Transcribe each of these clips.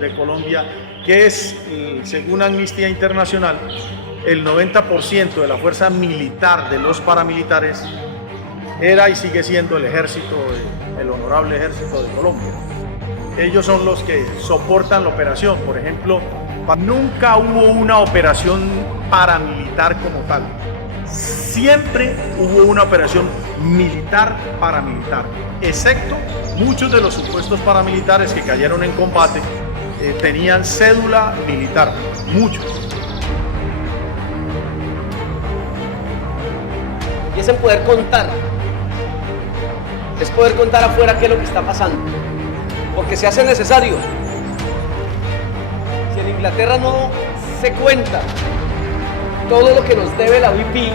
de Colombia, que es, según Amnistía Internacional, el 90% de la fuerza militar de los paramilitares era y sigue siendo el ejército, el honorable ejército de Colombia. Ellos son los que soportan la operación. Por ejemplo, nunca hubo una operación paramilitar como tal. Siempre hubo una operación militar paramilitar, excepto muchos de los supuestos paramilitares que cayeron en combate tenían cédula militar, muchos. Y es en poder contar. Es poder contar afuera qué es lo que está pasando. Porque se hace necesario. Si en Inglaterra no se cuenta todo lo que nos debe la BP, y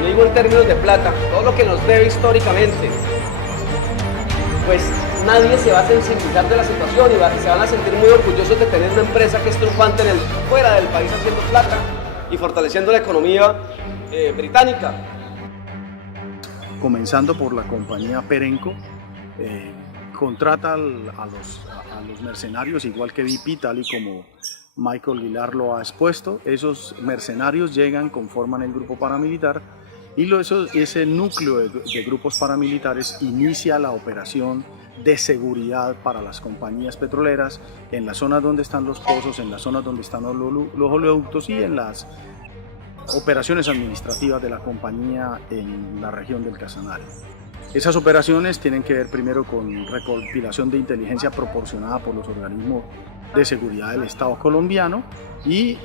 no digo en términos de plata, todo lo que nos debe históricamente, pues nadie se va a sensibilizar de la situación y se van a sentir muy orgullosos de tener una empresa que es triunfante fuera del país haciendo plata y fortaleciendo la economía británica. Comenzando por la compañía Perenco, contrata a los mercenarios, igual que BP, tal y como Michael Aguilar lo ha expuesto. Esos mercenarios llegan, conforman el grupo paramilitar y ese núcleo de grupos paramilitares inicia la operación de seguridad para las compañías petroleras en las zonas donde están los pozos, en las zonas donde están los oleoductos y en las operaciones administrativas de la compañía en la región del Casanare. Esas operaciones tienen que ver primero con recopilación de inteligencia proporcionada por los organismos de seguridad del Estado colombiano y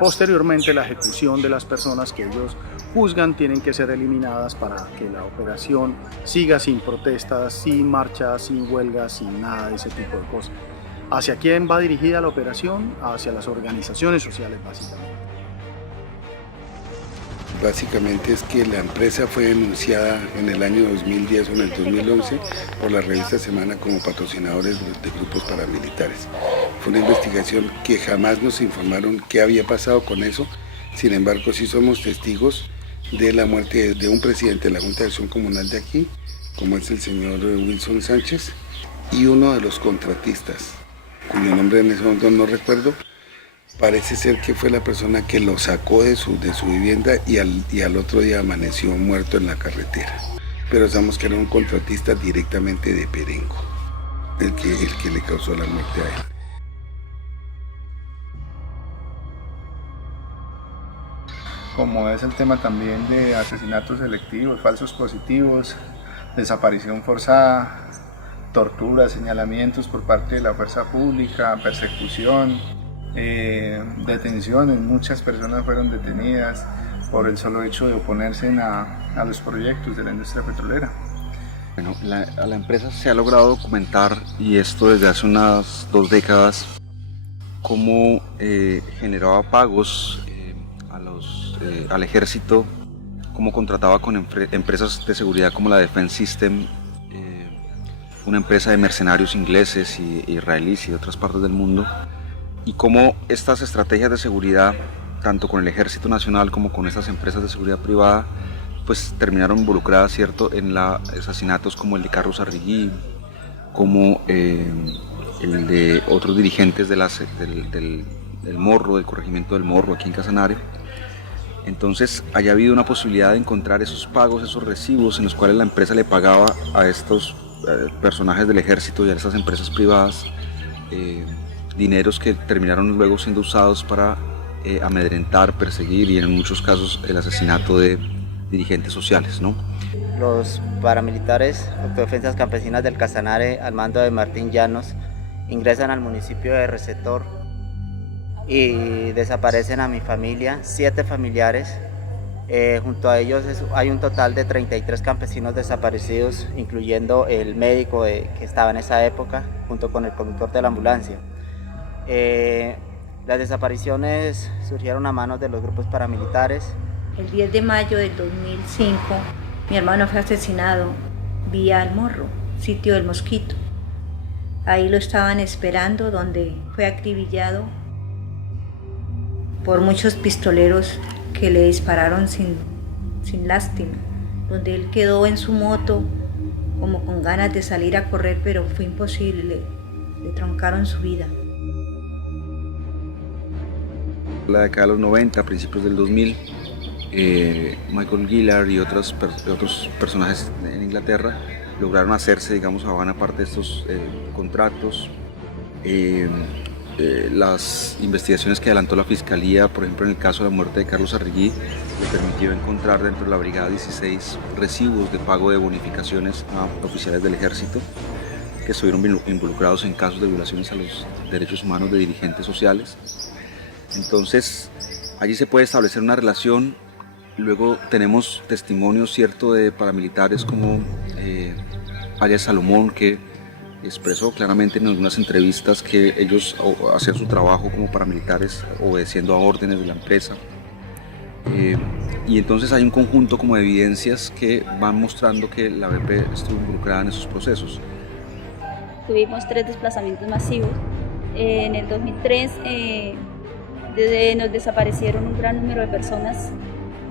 posteriormente la ejecución de las personas que ellos juzgan tienen que ser eliminadas para que la operación siga sin protestas, sin marchas, sin huelgas, sin nada de ese tipo de cosas. ¿Hacia quién va dirigida la operación? Hacia las organizaciones sociales, básicamente. Básicamente es que la empresa fue denunciada en el año 2010 o en el 2011 por la revista Semana como patrocinadores de grupos paramilitares. Fue una investigación que jamás nos informaron qué había pasado con eso. Sin embargo, sí somos testigos de la muerte de un presidente de la Junta de Acción Comunal de aquí, como es el señor Wilson Sánchez, y uno de los contratistas, cuyo nombre en ese momento no recuerdo. Parece ser que fue la persona que lo sacó de su vivienda y al otro día amaneció muerto en la carretera. Pero sabemos que era un contratista directamente de Perenco, el que le causó la muerte a él. Como es el tema también de asesinatos selectivos, falsos positivos, desaparición forzada, tortura, señalamientos por parte de la fuerza pública, persecución, detenciones. Muchas personas fueron detenidas por el solo hecho de oponerse a los proyectos de la industria petrolera. Bueno, a la empresa se ha logrado documentar, y esto desde hace unas 2 décadas, cómo generaba pagos al ejército, cómo contrataba con empresas de seguridad como la Defense System, una empresa de mercenarios ingleses y israelíes y de otras partes del mundo, y cómo estas estrategias de seguridad, tanto con el Ejército Nacional como con estas empresas de seguridad privada, pues terminaron involucradas, ¿cierto?, en asesinatos como el de Carlos Arrigui, como el de otros dirigentes del Morro, del corregimiento del Morro, aquí en Casanare. Entonces, haya habido una posibilidad de encontrar esos pagos, esos recibos en los cuales la empresa le pagaba a estos personajes del ejército y a esas empresas privadas dineros que terminaron luego siendo usados para amedrentar, perseguir y en muchos casos el asesinato de dirigentes sociales, ¿no? Los paramilitares Autodefensas Campesinas del Casanare, al mando de Martín Llanos, ingresan al municipio de Receptor y desaparecen a mi familia, 7 familiares. Junto a ellos hay un total de 33 campesinos desaparecidos, incluyendo el médico que estaba en esa época, junto con el conductor de la ambulancia. Las desapariciones surgieron a manos de los grupos paramilitares. El 10 de mayo del 2005, mi hermano fue asesinado vía El Morro, sitio del Mosquito. Ahí lo estaban esperando, donde fue acribillado por muchos pistoleros que le dispararon sin lástima, donde él quedó en su moto como con ganas de salir a correr, pero fue imposible. le truncaron su vida. La década de los 90, principios del 2000, Michael Gillard y otros personajes en Inglaterra lograron hacerse, digamos, a buena parte de estos contratos. Las investigaciones que adelantó la Fiscalía, por ejemplo en el caso de la muerte de Carlos Arrigui, le permitió encontrar dentro de la Brigada 16 recibos de pago de bonificaciones a oficiales del ejército que estuvieron involucrados en casos de violaciones a los derechos humanos de dirigentes sociales. Entonces, allí se puede establecer una relación. Luego tenemos testimonios, cierto, de paramilitares como Arias Salomón, que expresó claramente en algunas entrevistas que ellos hacían su trabajo como paramilitares obedeciendo a órdenes de la empresa. Y entonces hay un conjunto como de evidencias que van mostrando que la BP estuvo involucrada en esos procesos. Tuvimos 3 desplazamientos masivos. En el 2003 nos desaparecieron un gran número de personas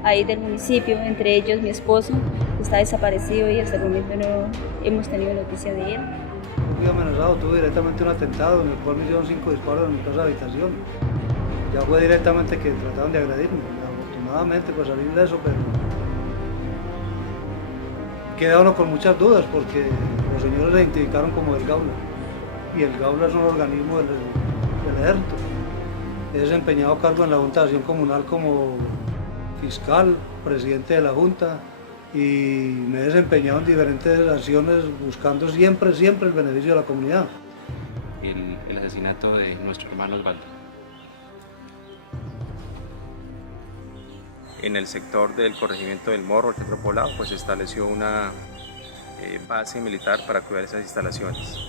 ahí del municipio, entre ellos mi esposo, que está desaparecido y hasta el momento no hemos tenido noticia de él. Fui amenazado, tuve directamente un atentado en el cual me hicieron 5 disparos en mi casa de habitación. Ya fue directamente que trataron de agredirme. Afortunadamente pues salí de eso, pero queda uno con muchas dudas porque los señores se identificaron como el Gaula y el Gaula es un organismo del ejército. He desempeñado cargo en la Junta de Acción Comunal como fiscal, presidente de la Junta, y me he desempeñado en diferentes acciones buscando siempre el beneficio de la comunidad. El asesinato de nuestro hermano Osvaldo. En el sector del corregimiento del Morro, el Centro Poblado, pues se estableció una base militar para cuidar esas instalaciones.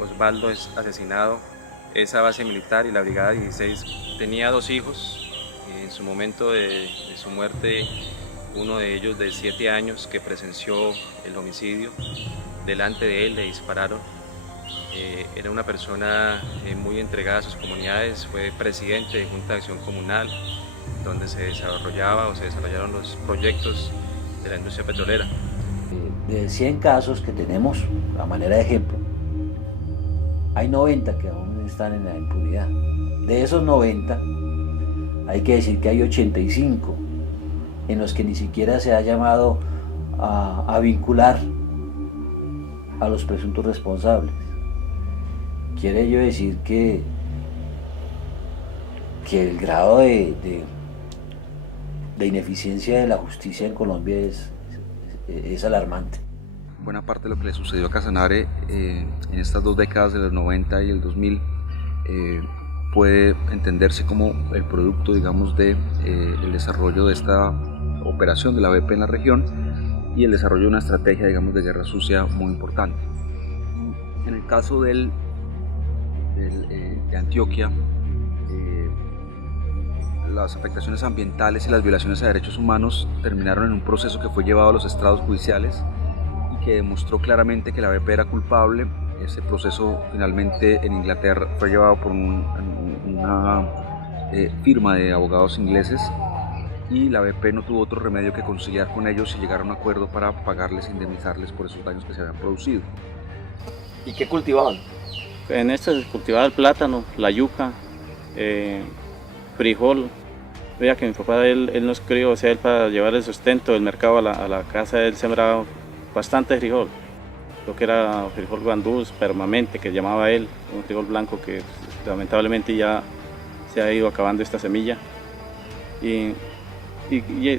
Osvaldo es asesinado. Esa base militar y la Brigada 16 tenía 2 hijos. En su momento de su muerte, uno de ellos de 7 años que presenció el homicidio, delante de él le dispararon. Era una persona muy entregada a sus comunidades, fue presidente de Junta de Acción Comunal, donde se desarrollaron los proyectos de la industria petrolera. De 100 casos que tenemos, a manera de ejemplo, hay 90 que aún están en la impunidad. De esos 90, hay que decir que hay 85 en los que ni siquiera se ha llamado a vincular a los presuntos responsables. Quiere ello decir que el grado de ineficiencia de la justicia en Colombia es alarmante. Buena parte de lo que le sucedió a Casanare en estas 2 décadas de los 90 y el 2000 puede entenderse como el producto, digamos, del desarrollo de esta operación de la BP en la región y el desarrollo de una estrategia, digamos, de guerra sucia muy importante. En el caso de Antioquia, las afectaciones ambientales y las violaciones a derechos humanos terminaron en un proceso que fue llevado a los estrados judiciales y que demostró claramente que la BP era culpable. Ese proceso finalmente en Inglaterra fue llevado por una firma de abogados ingleses y la BP no tuvo otro remedio que conciliar con ellos y llegar a un acuerdo para pagarles e indemnizarles por esos daños que se habían producido. ¿Y qué cultivaban? En esto se cultivaba el plátano, la yuca, frijol. Vea que mi papá, él nos crió, o sea, él para llevar el sustento del mercado a la casa, él sembraba bastante frijol. Lo que era frijol guandús, permanente, que llamaba él, un frijol blanco que lamentablemente ya se ha ido acabando esta semilla.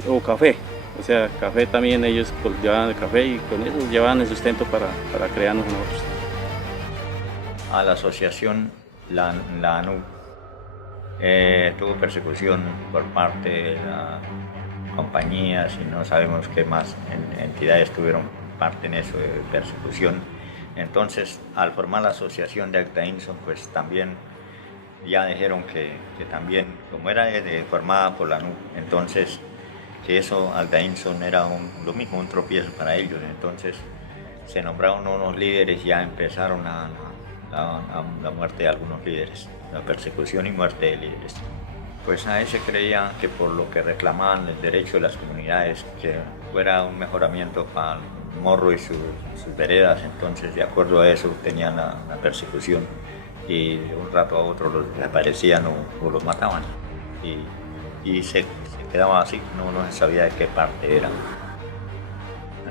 O café, o sea, café también, ellos llevaban el café y con eso llevaban el sustento para crearnos nosotros. A la asociación, la ANU, tuvo persecución por parte de las compañías y no sabemos qué más entidades tuvieron parte en eso de persecución. Entonces, al formar la asociación de Agdainson, pues también ya dijeron que también, como era formada por la ANU, entonces que eso Agdainson era lo mismo, un tropiezo para ellos. Entonces se nombraron unos líderes y ya empezaron la muerte de algunos líderes, la persecución y muerte de líderes. Pues a se creía que por lo que reclamaban el derecho de las comunidades, que fuera un mejoramiento para Morro y sus veredas, entonces de acuerdo a eso tenían la persecución y de un rato a otro los desaparecían o los mataban y se quedaba así, no se sabía de qué parte eran.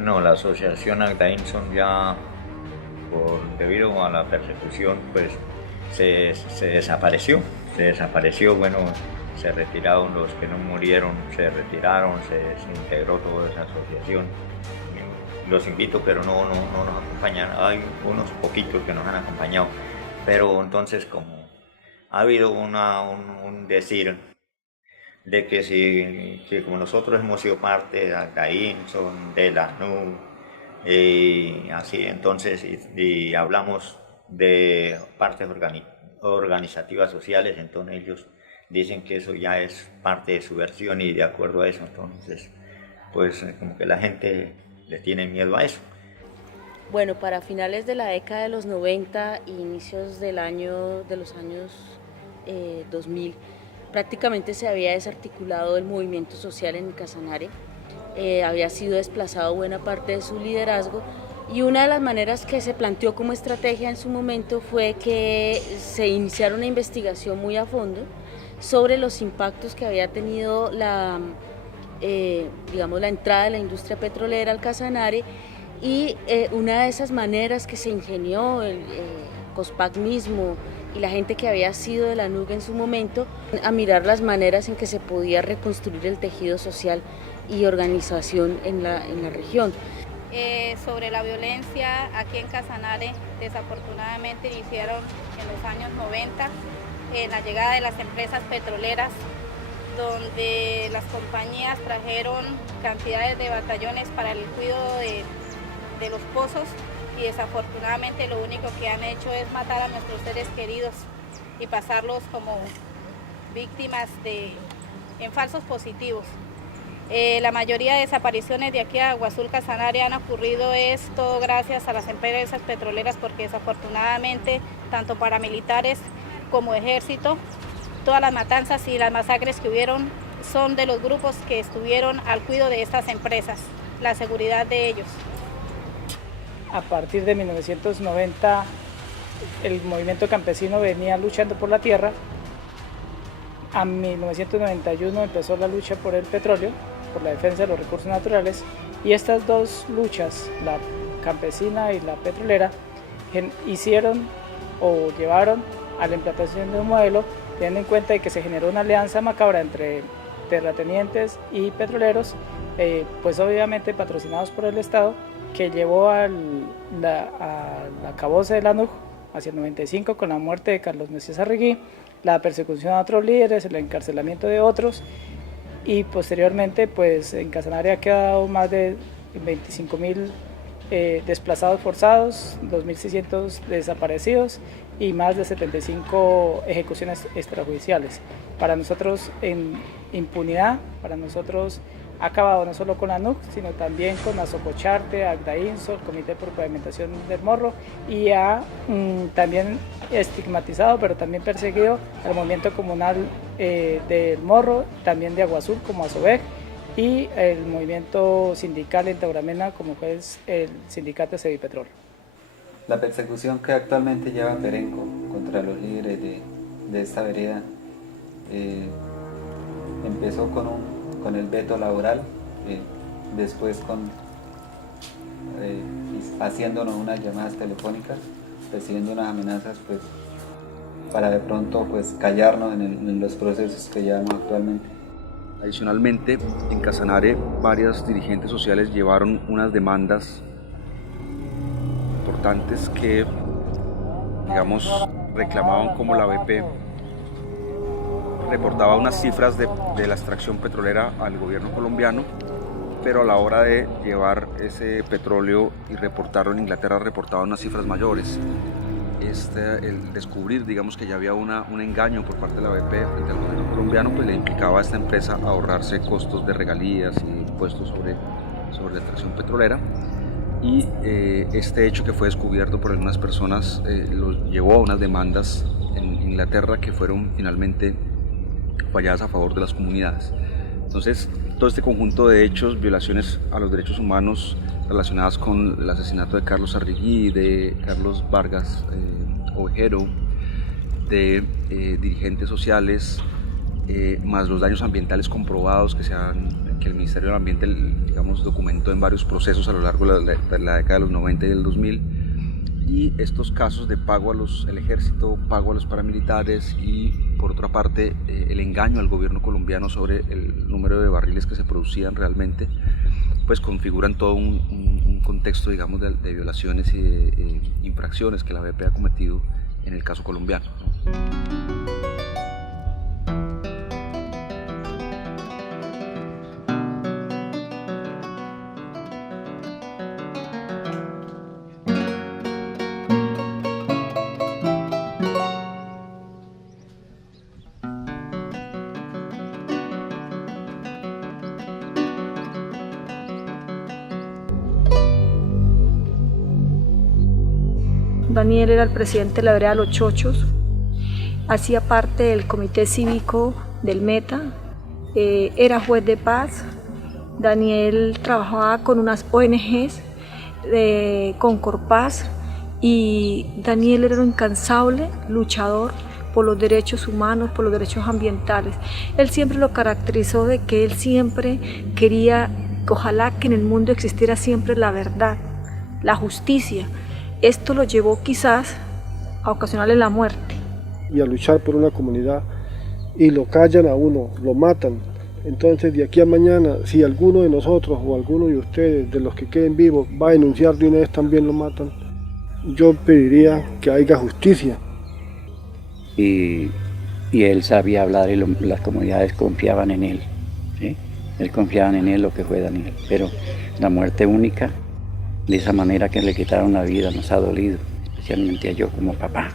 No, la asociación Agdainson ya debido a la persecución pues se desapareció, bueno, se retiraron los que no murieron, se retiraron, se desintegró toda esa asociación. Los invito, pero no nos acompañan, hay unos poquitos que nos han acompañado, pero entonces como ha habido un decir de que como nosotros hemos sido parte de Agdainson, de la ANUC, y así entonces y hablamos de partes organizativas sociales, entonces ellos dicen que eso ya es parte de su versión y de acuerdo a eso entonces pues como que la gente le tiene miedo a eso. Bueno, para finales de la década de los 90 e inicios de los años 2000 prácticamente se había desarticulado el movimiento social en el Casanare. Había sido desplazado buena parte de su liderazgo y una de las maneras que se planteó como estrategia en su momento fue que se iniciara una investigación muy a fondo sobre los impactos que había tenido la entrada de la industria petrolera al Casanare y una de esas maneras que se ingenió el COSPAC mismo y la gente que había sido de la ANUC en su momento a mirar las maneras en que se podía reconstruir el tejido social y organización en la región. Sobre la violencia aquí en Casanare, desafortunadamente iniciaron en los años 90 en la llegada de las empresas petroleras, donde las compañías trajeron cantidades de batallones para el cuidado de los pozos y desafortunadamente lo único que han hecho es matar a nuestros seres queridos y pasarlos como víctimas en falsos positivos. La mayoría de desapariciones de aquí a Agua Azul Casanare han ocurrido todo gracias a las empresas petroleras porque desafortunadamente tanto paramilitares como ejército, todas las matanzas y las masacres que hubieron son de los grupos que estuvieron al cuidado de estas empresas, la seguridad de ellos. A partir de 1990 el movimiento campesino venía luchando por la tierra. A 1991 empezó la lucha por el petróleo, por la defensa de los recursos naturales, y estas dos luchas, la campesina y la petrolera, hicieron o llevaron a la implantación de un modelo, teniendo en cuenta de que se generó una alianza macabra entre terratenientes y petroleros, pues obviamente patrocinados por el Estado, que llevó al acabose de la ANUC hacia el 95 con la muerte de Carlos Mesías Arregui, la persecución a otros líderes, el encarcelamiento de otros y posteriormente pues en Casanare ha quedado más de 25.000 desplazados forzados, 2.600 desaparecidos y más de 75 ejecuciones extrajudiciales. Para nosotros en impunidad, para nosotros ha acabado no solo con la ANUC, sino también con Azococharte, Agdainson, el Comité por Pavimentación del Morro y ha también estigmatizado, pero también perseguido el movimiento comunal del Morro, también de Agua Azul como Asobeg y el movimiento sindical en Tauramena como fue el sindicato Cevipetrol. La persecución que actualmente lleva Perenco contra los líderes de esta vereda empezó con el veto laboral, después haciéndonos unas llamadas telefónicas, recibiendo unas amenazas pues, para de pronto pues, callarnos en los procesos que llevamos actualmente. Adicionalmente, en Casanare varias dirigentes sociales llevaron unas demandas importantes que, digamos, reclamaban como la BP reportaba unas cifras de la extracción petrolera al gobierno colombiano, pero a la hora de llevar ese petróleo y reportarlo en Inglaterra reportaba unas cifras mayores. El descubrir, digamos, que ya había un engaño por parte de la BP frente al gobierno colombiano, pues le implicaba a esta empresa ahorrarse costos de regalías y impuestos sobre la extracción petrolera. Y este hecho que fue descubierto por algunas personas los llevó a unas demandas en Inglaterra que fueron finalmente falladas a favor de las comunidades. Entonces, todo este conjunto de hechos, violaciones a los derechos humanos, relacionadas con el asesinato de Carlos Arrigui, de Carlos Vargas Ovejero, de dirigentes sociales, más los daños ambientales comprobados que el Ministerio del Ambiente, digamos, documentó en varios procesos a lo largo de la década de los 90 y del 2000, y estos casos de pago al ejército, pago a los paramilitares y, por otra parte, el engaño al gobierno colombiano sobre el número de barriles que se producían realmente, pues configuran todo un contexto, digamos, de violaciones y de infracciones que la BP ha cometido en el caso colombiano, ¿no? Daniel era el presidente de la vereda Los Chochos, hacía parte del comité cívico del Meta, era juez de paz. Daniel trabajaba con unas ONGs, con Corpaz, y Daniel era un incansable luchador por los derechos humanos, por los derechos ambientales. Él siempre lo caracterizó de que él siempre quería, ojalá que en el mundo existiera siempre la verdad, la justicia. Esto lo llevó quizás a ocasionarle la muerte. Y a luchar por una comunidad, y lo callan a uno, lo matan. Entonces, de aquí a mañana, si alguno de nosotros o alguno de ustedes, de los que queden vivos, va a denunciar de una vez, también lo matan, yo pediría que haya justicia. Y él sabía hablar y las comunidades confiaban en él, ¿sí? Él confiaban en él, lo que fue Daniel. Pero la muerte única, de esa manera que le quitaron la vida, nos ha dolido, especialmente a yo como papá,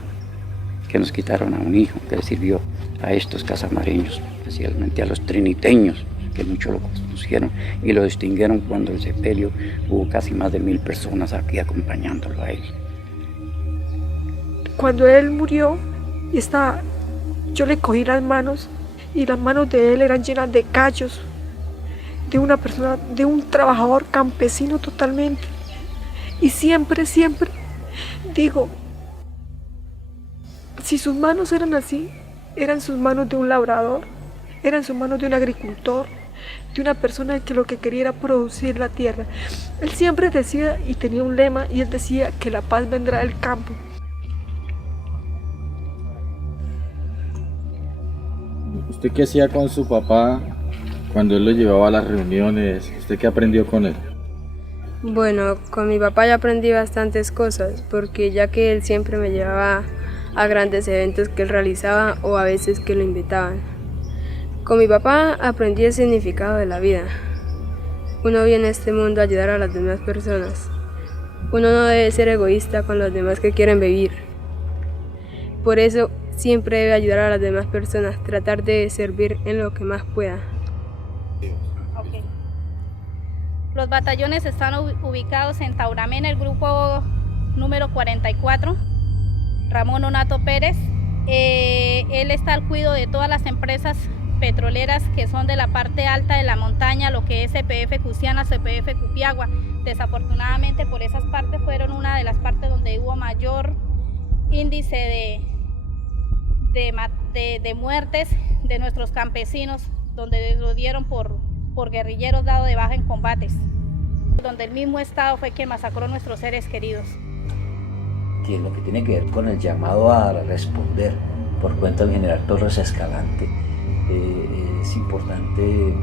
que nos quitaron a un hijo que le sirvió a estos casamareños, especialmente a los triniteños, que mucho lo conocieron y lo distinguieron cuando el sepelio hubo casi más de 1000 personas aquí acompañándolo a él. Cuando él murió, yo le cogí las manos, y las manos de él eran llenas de callos, de una persona, de un trabajador campesino totalmente. Y siempre digo, si sus manos eran así, eran sus manos de un labrador, eran sus manos de un agricultor, de una persona que lo que quería era producir la tierra. Él siempre decía, y tenía un lema, y él decía que la paz vendrá del campo. ¿Usted qué hacía con su papá cuando él lo llevaba a las reuniones? ¿Usted qué aprendió con él? Bueno, con mi papá ya aprendí bastantes cosas, porque ya que él siempre me llevaba a grandes eventos que él realizaba o a veces que lo invitaban. Con mi papá aprendí el significado de la vida. Uno viene a este mundo a ayudar a las demás personas. Uno no debe ser egoísta con los demás que quieren vivir. Por eso siempre debe ayudar a las demás personas, tratar de servir en lo que más pueda. Los batallones están ubicados en Tauramena, el grupo número 44, Ramón Onato Pérez. Él está al cuidado de todas las empresas petroleras que son de la parte alta de la montaña, lo que es CPF Cusiana, CPF Cupiagua. Desafortunadamente por esas partes fueron una de las partes donde hubo mayor índice de muertes de nuestros campesinos, donde lo dieron por guerrilleros dado de baja en combates, donde el mismo Estado fue quien masacró a nuestros seres queridos. Que lo que tiene que ver con el llamado a responder por cuenta del general Torres Escalante, es importante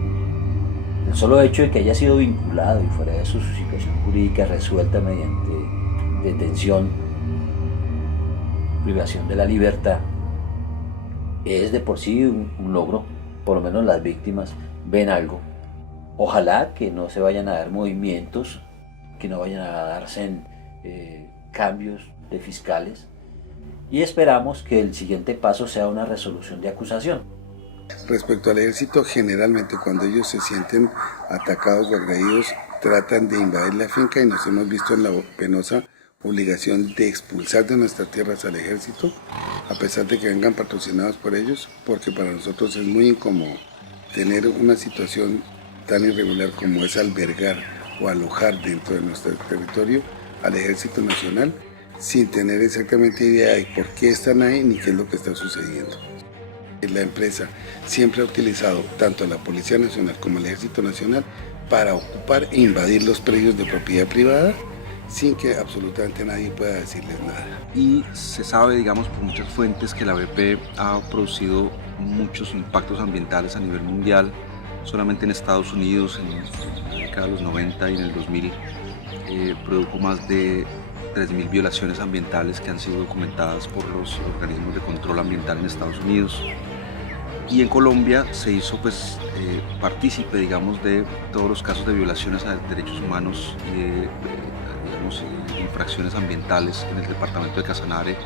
el solo hecho de que haya sido vinculado y fuera de eso su situación jurídica resuelta mediante detención, privación de la libertad, es de por sí un logro. Por lo menos las víctimas ven algo. Ojalá que no se vayan a dar movimientos, que no vayan a darse cambios de fiscales, y esperamos que el siguiente paso sea una resolución de acusación. Respecto al ejército, generalmente cuando ellos se sienten atacados o agredidos, tratan de invadir la finca, y nos hemos visto en la penosa obligación de expulsar de nuestras tierras al ejército, a pesar de que vengan patrocinados por ellos, porque para nosotros es muy incómodo tener una situación tan irregular como es albergar o alojar dentro de nuestro territorio al Ejército Nacional sin tener exactamente idea de por qué están ahí ni qué es lo que está sucediendo. La empresa siempre ha utilizado tanto a la Policía Nacional como al Ejército Nacional para ocupar e invadir los predios de propiedad privada sin que absolutamente nadie pueda decirles nada. Y se sabe, digamos, por muchas fuentes que la BP ha producido muchos impactos ambientales a nivel mundial. Solamente en Estados Unidos, en la década de los 90 y en el 2000, produjo más de 3.000 violaciones ambientales que han sido documentadas por los organismos de control ambiental en Estados Unidos. Y en Colombia se hizo partícipe, digamos, de todos los casos de violaciones a derechos humanos y infracciones ambientales en el departamento de Casanare,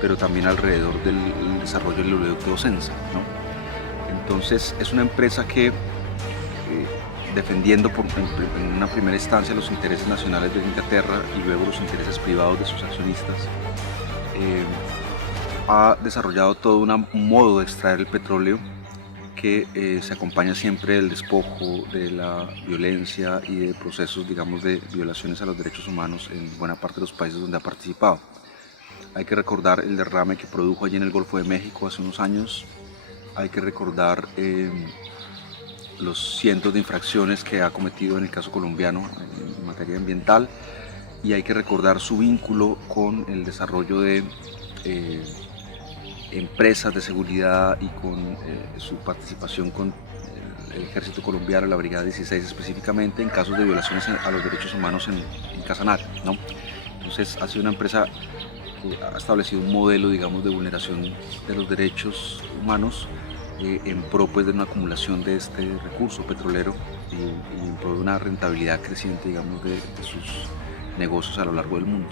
pero también alrededor del desarrollo del oleoducto Ocensa, ¿no? Entonces es una empresa que, defendiendo en una primera instancia los intereses nacionales de Inglaterra y luego los intereses privados de sus accionistas, ha desarrollado todo un modo de extraer el petróleo que se acompaña siempre del despojo, de la violencia y de procesos, digamos, de violaciones a los derechos humanos en buena parte de los países donde ha participado. Hay que recordar el derrame que produjo allí en el Golfo de México hace unos años. Hay que recordar los cientos de infracciones que ha cometido en el caso colombiano en materia ambiental, y hay que recordar su vínculo con el desarrollo de empresas de seguridad y con su participación con el Ejército Colombiano, la Brigada 16 específicamente, en casos de violaciones a los derechos humanos en Casanare, ¿no? Entonces ha sido una empresa que ha establecido un modelo, digamos, de vulneración de los derechos humanos en pro, pues, de una acumulación de este recurso petrolero y en pro de una rentabilidad creciente, digamos, de sus negocios a lo largo del mundo.